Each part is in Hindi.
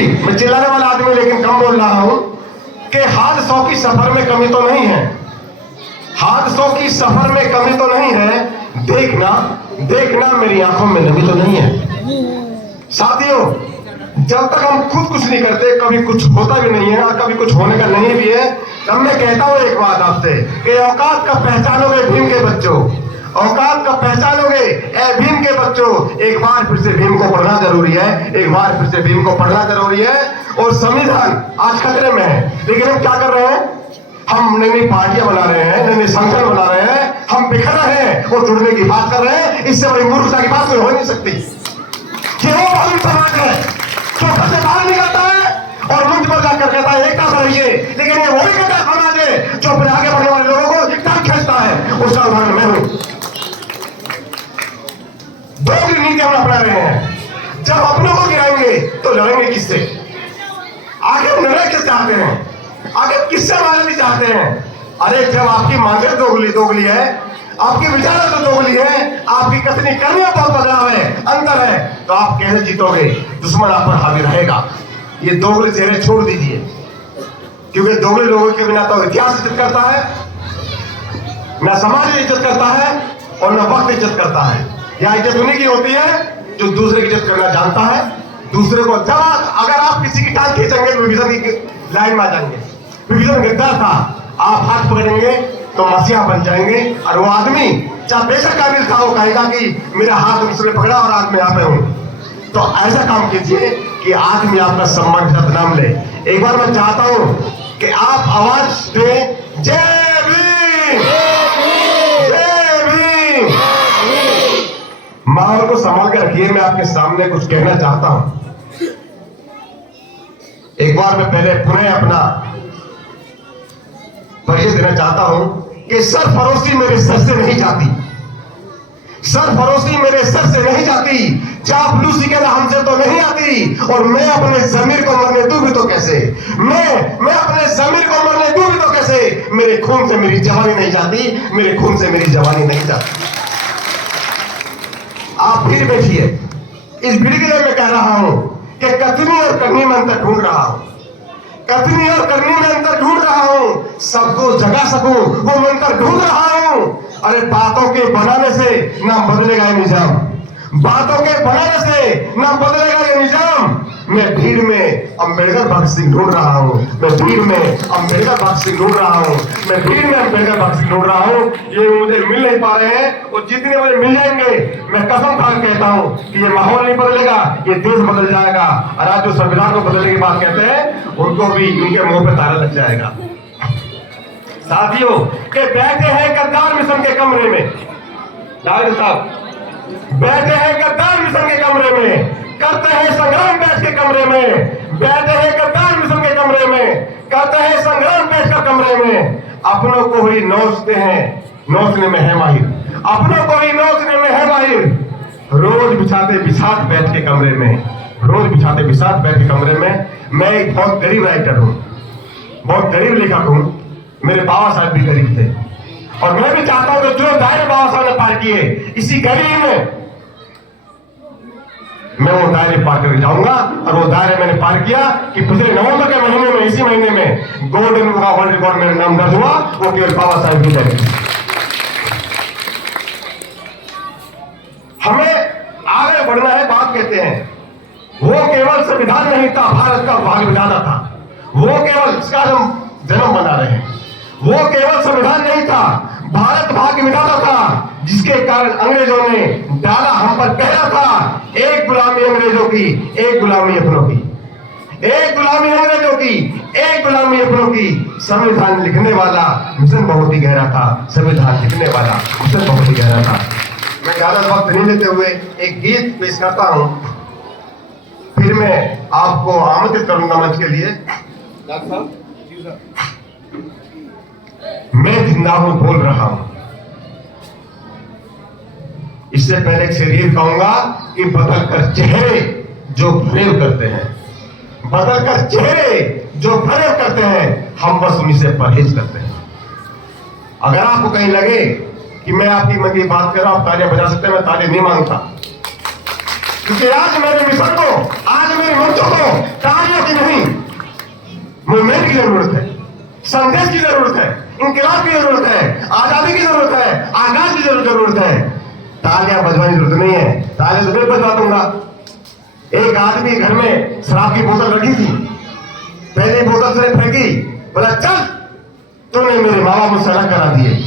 भी मैं चिल्लाने वाला आदमी लेकिन कम बोल रहा हूं कि हादसों की सफर में कमी तो नहीं है, हादसों की सफर में कमी तो नहीं है, देखना देखना मेरी आंखों में नमी तो नहीं है। साथियों, जब तक हम खुद कुछ नहीं करते कभी कुछ होता भी नहीं है और कभी कुछ होने का नहीं भी है। तब मैं कहता हूं एक बात आपसे कि औकात का पहचानोगे भीम के बच्चों, औकात का पहचानोगे ए भीम के बच्चों। एक बार फिर से भीम को पढ़ना जरूरी है, एक बार फिर से भीम को पढ़ना जरूरी है। और संविधान आज खतरे में है, लेकिन हम क्या कर रहे हैं? हम नई नई पार्टियां बना रहे हैं, नए नए संगठन बना रहे हैं, हम बिखर रहे हैं और जुड़ने की बात कर रहे हैं। इससे बड़ी मूर्खता की बात कोई हो नहीं सकती। कि वो बहुल समाज है जो घर से बाहर निकलता है और मंच पर जाकर कहता है एकता से रहिए, लेकिन ये वही कहता समाज है जो अपने आगे बढ़ने वाले लोगों को टांग खींचता है। उसका उदाहरण मैं हूं। दोगली नीति हम अपना रहे हैं। जब अपनों को गिराएंगे तो लड़ेंगे किससे? आखिर लड़ाई किससे चाहते हैं? आखिर किससे मारना चाहते हैं? अरे जब आपकी मांगे दोगली है, आपकी विचार तो दोगली है, आपकी कथनी करने में बहुत बदलाव है, अंतर है, तो आप कैसे जीतोगे? दुश्मन आप पर हावी रहेगा। ये दोगले चेहरे छोड़ दीजिए, क्योंकि दोगले लोगों के बिना तो इतिहास इज्जत करता है, न समाज इज्जत करता है और न वक्त इज्जत करता है। यह इज्जत उन्हीं की होती है जो दूसरे की इज्जत करना जानता है। दूसरे को जब अगर आप किसी की टांग खींचेंगे तो विभीषण की लाइन में आ जाएंगे। विभीषण गद्दार था, आप हाथ पकड़ेंगे तो मसीहा बन जाएंगे। और वो आदमी चाहे बेशक काबिल था, वो कहेगा कि मेरा हाथ उसने पकड़ा और आज मैं यहाँ पे हूं। तो ऐसा काम कीजिए कि आदमी आपका सम्मान के साथ नाम ले। एक बार मैं चाहता हूं कि आप आवाज दें, जय भीम, जय भीम। माहौल को संभाल कर रखिए। मैं आपके सामने कुछ कहना चाहता हूं। एक बार मैं पहले पुनः अपना परिचय देना चाहता हूं कि सरफरोशी मेरे सर से नहीं जाती, सरफरोशी मेरे सर से नहीं जाती, चापलूसी कहना हमसे तो नहीं आती। और मैं अपने जमीर को मरने दूं भी तो कैसे? मैं अपने जमीर को मरने दूं भी तो कैसे? मेरे खून से मेरी जवानी नहीं जाती, मेरे खून से मेरी जवानी नहीं जाती। आप फिर बैठिए। इस वीडियो में कह रहा हूं कि कथनी और करनी में अंतर ढूंढ रहा हूं, कथनी और करनी में अंतर ढूंढ रहा हूं, सबको जगा सकूं वो मंत्र ढूंढ रहा हूं। अरे बातों के बनाने से ना बदलेगा ये निजाम, बातों के बनाने से ना बदलेगा ये निजाम। मैं भीड़ में अम्बेडकर भगत सिंह ढूंढ रहा हूं, मैं भीड़ में अम्बेडकर भगत सिंह ढूंढ रहा हूं, मैं भीड़ में अम्बेडकर भगत सिंह ढूंढ रहा हूं। ये मुझे मिल नहीं पा रहे हैं और जितने मुझे मिल जाएंगे मैं कसम खा कहता हूं कि ये माहौल नहीं बदलेगा, ये देश बदल जाएगा। और आज जो संविधान को बदलने की बात कहते हैं उनको भी उनके मुंह पे ताला लग जाएगा। साथियों के बैठे हैं गद्दार मिशन के कमरे में, डॉक्टर साहब बैठे हैं गद्दार मिशन के कमरे में, करते हैं संग्राम बैठ के कमरे में, बैठे हैं गद्दार मिशन के कमरे में, करते हैं संग्राम बैठ के कमरे में। अपनों को ही नोचते हैं, नोचने में है माहिर, अपनों को ही नोचने में है माहिर। रोज बिछाते बिछात बैठ के कमरे में, रोज बिछाते बिछात बैठ के कमरे में। मैं एक बहुत गरीब राइटर हूं, बहुत गरीब लेखक हूं, मेरे बाबा साहब भी गरीब थे और मैं भी चाहता हूं कि जो दायरे बाबा साहब ने पार किए इसी गरीबी में मैं वो दायरे पार कर जाऊंगा। और वो दायरे मैंने पार किया कि पिछले नवंबर के महीने में, इसी महीने में गोल्डन बुक वर्ल्ड रिकॉर्ड मेरा नाम दर्ज हुआ, वो केवल बाबा साहब की वजह से। हमें आगे बढ़ना है, बात कहते हैं वो केवल संविधान नहीं था, भारत का भाग्य विधाता था। वो केवल इसका हम जन्म बना रहे हैं, वो केवल संविधान नहीं था, भारत भाग्य विधाता था, जिसके कारण अंग्रेजों ने डाला हम पर पहरा था। एक गुलामी अंग्रेजों की, एक गुलामी अपनों की, एक गुलामी अंग्रेजों की, एक गुलामी अपनों की। संविधान लिखने वाला मिशन बहुत ही गहरा था, संविधान लिखने वाला मिशन बहुत ही गहरा था। मैं ज्यादा वक्त नहीं लेते हुए एक गीत पेश करता हूं, फिर मैं आपको आमंत्रित करूंगा मंच के लिए। मैं जिंदा हूं बोल रहा हूं। इससे पहले एक शेर कहूंगा कि बदल कर चेहरे जो फरेब करते हैं, बदल कर चेहरे जो फरेब करते हैं, हम बस उन्हीं से परहेज करते हैं। अगर आपको कहीं लगे कि मैं आपकी मन की बात कर रहा हूं, तालियां बजा सकते हैं, मैं ताली नहीं मांगता, क्योंकि आज मेरे मिशन को, आज मेरे मंचों को तालियों की नहीं, मूवमेंट की जरूरत है, संदेश की जरूरत है, इंकलाब की जरूरत है, आजादी की जरूरत है, आगाज की जरूरत है। तालियां बजवाने की जरूरत नहीं है, तालियां तो मैं बजवा दूंगा। एक आदमी घर में शराब की बोतल रखी थी, पहली बोतल से फेंकी, बोला चल तूने मेरे माँ बाप मुझसे अलग करा दिए।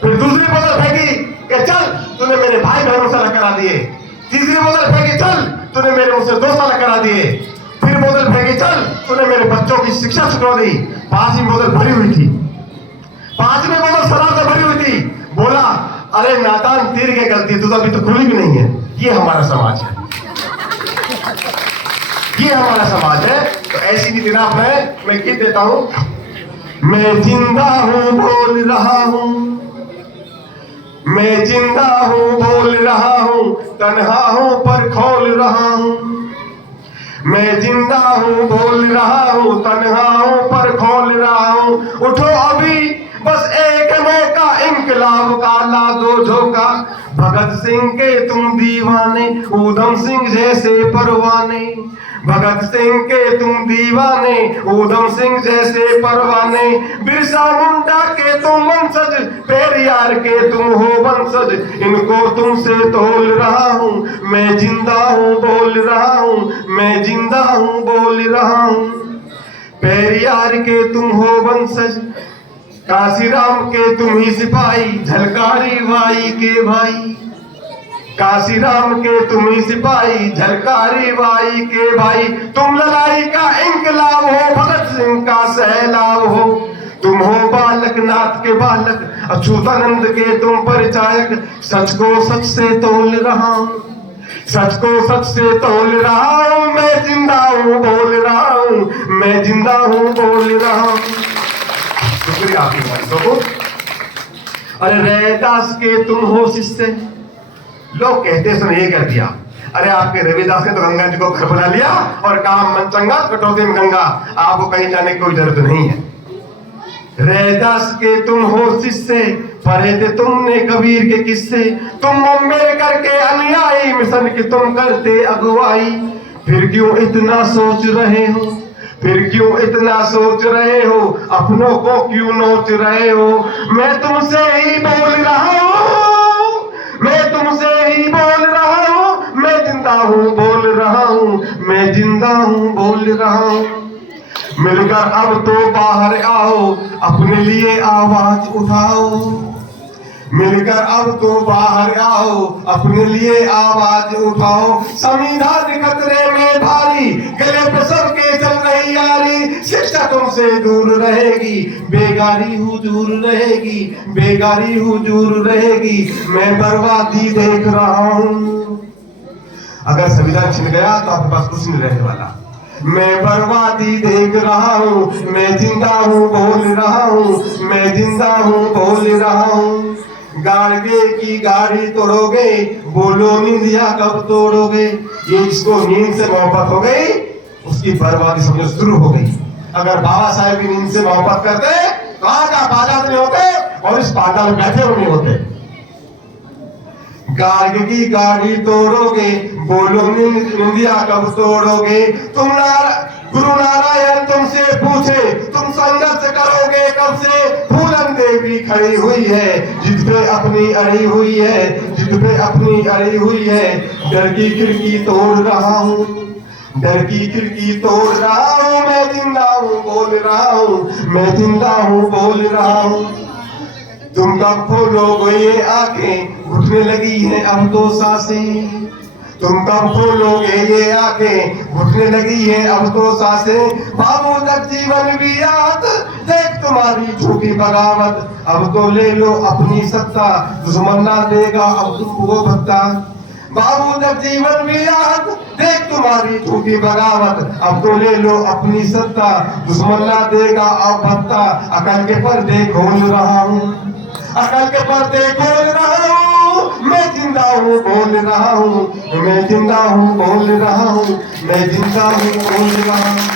फिर दूसरी बोतल फेंकी कि चल तूने मेरे भाई बहनों से अलग करा दिए। तीसरी बोतल फेंकी, चल तूने मेरे मुझसे दोस्त अलग करा दिए। फिर बोतल फेंकी, चल तूने मेरे बच्चों की शिक्षा छुड़वा दी। पांचवी बोतल भरी हुई थी, पांचवी बोतल शराब से भरी हुई थी। बोला अरे नादान तीर की गलती, तू तो अभी तो खुली भी नहीं है। ये हमारा समाज है, ये हमारा समाज है। तो ऐसी नीति ना मैं गीत देता हूं। मैं जिंदा हूं बोल रहा हूं, मैं जिंदा हूं बोल रहा हूं, तन्हा हूं पर खोल रहा हूं। मैं जिंदा हूं बोल रहा हूं, तन्हा हूं पर खोल रहा हूं। उठो अभी बस एक मौका, इंकलाब का ला दो झोंका। भगत सिंह के तुम दीवाने, ऊधम सिंह जैसे परवाने। भगत सिंह के तुम दीवाने, ऊधम सिंह जैसे परवाने। बिरसा मुंडा के तुम वंशज, पेरियार के तुम हो वंशज। इनको तुमसे तोल रहा हूं, मैं जिंदा हूं बोल रहा हूं, मैं जिंदा हूं बोल रहा हूं। पेरियार के तुम हो वंशज, काशीराम के तुम ही सिपाही, झलकारी बाई के भाई। काशीराम के तुम ही सिपाही, झलकारी बाई के भाई। तुम लड़ाई का इंकलाब हो, भगत सिंह का सैलाब हो। तुम हो बालक नाथ के बालक, अच्युतानंद के तुम परिचायक। सच को सच से तोल रहा हूं, सच को सच से तोल रहा हूं। मैं जिंदा हूं बोल रहा हूं, मैं जिंदा हूं बोल रहा हूं। शुक्रिया आपकी बातों को। अरे रैदास के तुम हो शिष्य, लोग कहते सुन ये कर दिया। अरे आपके रविदास ने तो गंगा जी को घर बुला लिया और काम मन चंगा, कटौती में गंगा, आपको कहीं जाने की कोई जरूरत नहीं है। रैदास के तुम हो शिष्य, पढ़े थे तुमने कबीर के किस्से। तुम अम्बेडकर के अनुयायी, मिशन की तुम करते अगुवाई। फिर क्यों इतना सोच रहे हो, फिर क्यों इतना सोच रहे हो, अपनों को क्यों नोच रहे हो। मैं तुमसे ही बोल रहा हूं, मैं तुमसे ही बोल रहा हूं। मैं जिंदा हूं बोल रहा हूं, मैं जिंदा हूं बोल रहा हूं। मिलकर अब तो बाहर आओ, अपने लिए आवाज उठाओ। मिलकर अब तो बाहर आओ, अपने लिए आवाज उठाओ। संविधान खतरे में भारी, गले पे सबके चल रही यारी। शिक्षा तुमसे दूर रहेगी, बेगारी हुजूर रहेगी, बेगारी हुजूर रहेगी। मैं बर्बादी देख रहा हूं। अगर संविधान छिन गया तो आपके पास कुछ नहीं रहने वाला। मैं बर्बादी देख रहा हूं, मैं जिंदा हूं बोल रहा हूं, मैं जिंदा हूं बोल रहा हूं। गाड़गे की गाड़ी तोड़ोगे, बोलो निंदिया कब तोड़ोगे। ये जिसको नींद से मोहब्बत हो गई, उसकी बर्बादी समझो शुरू हो गई। अगर बाबा साहेब की नींद से मोहब्बत करते तो आज आप आजाद नहीं होते और इस पागल में बैठे हुए नहीं होते। गाड़गे की गाड़ी तोड़ोगे, बोलो निंदिया कब तोड़ोगे। तुम गुरु नारायण तुमसे पूछे, तुम संघर्ष करोगे कब से। फूलन देवी खड़ी हुई है, जिद पे अपनी अड़ी हुई है, जिद पे अपनी अड़ी हुई है। डर की खिड़की तोड़ रहा हूं, डर की खिड़की तोड़ रहा हूं। मैं जिंदा हूं बोल रहा हूं, मैं जिंदा हूं बोल रहा हूं। तुम कब खोलोगे ये आंखें, घुटने लगी है अब तो सांसें। तुम कब खोलोगे ये आंखें, घुटने लगी है अब तो सांसें। बाबू जगजीवन भी याद, देख तुम्हारी झूठी बगावत। अब तो ले लो अपनी सत्ता, दुश्मन ना देगा अब तुमको भत्ता। बाबू जगजीवन भी याद, देख तुम्हारी झूठी बगावत। अब तो ले लो अपनी सत्ता, दुश्मन ना देगा अब भत्ता। अकल के पर्दे खोल रहा हूं, अकल के पर्दे खोल रहा हूं। मैं जिंदा हूं बोल रहा हूं, मैं जिंदा हूं बोल रहा हूं, मैं जिंदा हूं बोल रहा हूं।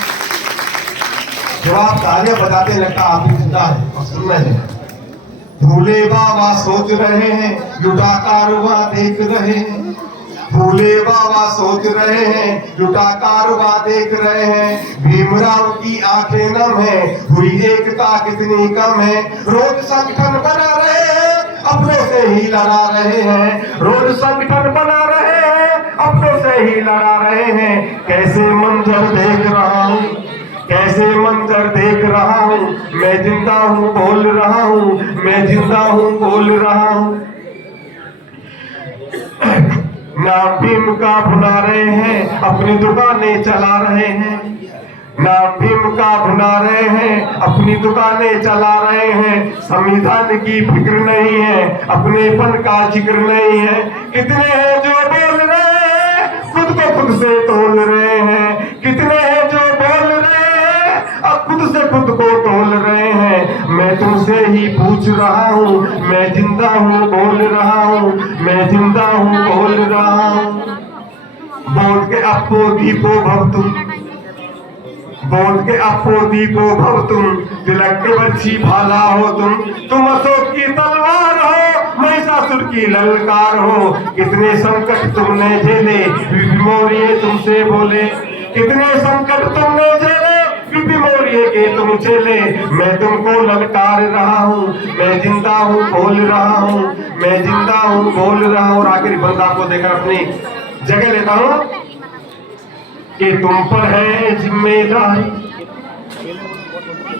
जब आप तालियां बजाते लगता आप भी जिंदा है और सुन रहे हैं। भूले बाबा सोच रहे हैं, लुटा कारवां देख रहे हैं। भूले बाबा सोच रहे हैं, लुटा कारवा देख रहे हैं। भीमराव की आंखें नम है, हुई एकता कितनी कम है। रोज संगठन बना रहे हैं, अपनों से ही लड़ा रहे हैं। रोज संगठन बना रहे हैं, अपनों से ही लड़ा रहे हैं। कैसे मंजर देख रहा हूँ, कैसे मंजर देख रहा हूँ। मैं जिंदा हूँ बोल रहा हूँ, मैं जिंदा हूँ बोल रहा हूँ। नाम भीम का भुना रहे हैं, अपनी दुकानें चला रहे हैं। नाम भीम का भुना रहे हैं, अपनी दुकानें चला रहे हैं। संविधान की फिक्र नहीं है, अपनेपन का जिक्र नहीं है। कितने हैं जो बोल रहे हैं, खुद को खुद से तोल रहे हैं। कितने हैं जो बोल रहे हैं, अब खुद से खुद को तोल रहे हैं। मैं तुमसे ही पूछ रहा हूँ, मैं जिंदा हूँ बोल रहा हूँ, मैं जिंदा हूँ बोल रहा हूँ। बोल के अपो दीपो भव तुम, बोल के अपो दीपो भव तुम। तिलक के बच्ची भाला हो तुम अशोक की तलवार हो, महिषासुर की ललकार हो। कितने संकट तुमने झेले, विमोरिये तुमसे बोले। कितने संकट तुमने झेले, विमोरिये के तुम चले। मैं तुमको ललकार रहा हूँ, मैं जिंदा हूँ बोल रहा हूँ, मैं जिंदा हूँ बोल रहा हूँ। और आखिरी बंदा को देखकर अपनी जगह लेता हूँ कि तुम पर है जिम्मेदारी,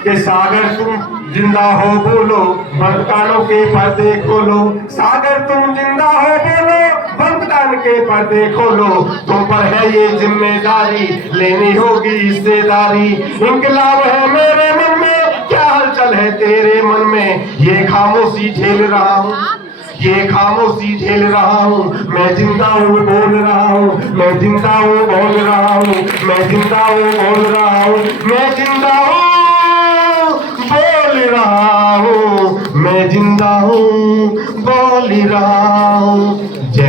कि सागर तुम जिंदा हो बोलो, बंद कानों के पर्दे खोलो। सागर तुम जिंदा हो बोलो, बंद कान के पर्दे खोलो। तुम पर है ये जिम्मेदारी, लेनी होगी हिस्सेदारी। इंकलाब है मेरे मन में, क्या हलचल है तेरे मन में। ये खामोशी झेल रहा हूँ, ये खामोशी झेल रहा हूँ। मैं जिंदा हूँ बोल रहा हूँ, मैं जिंदा हूँ बोल रहा हूँ, मैं जिंदा हूँ बोल रहा हूँ, मैं जिंदा हूँ बोल रहा हूँ, मैं जिंदा हूँ बोल रहा हूँ। जय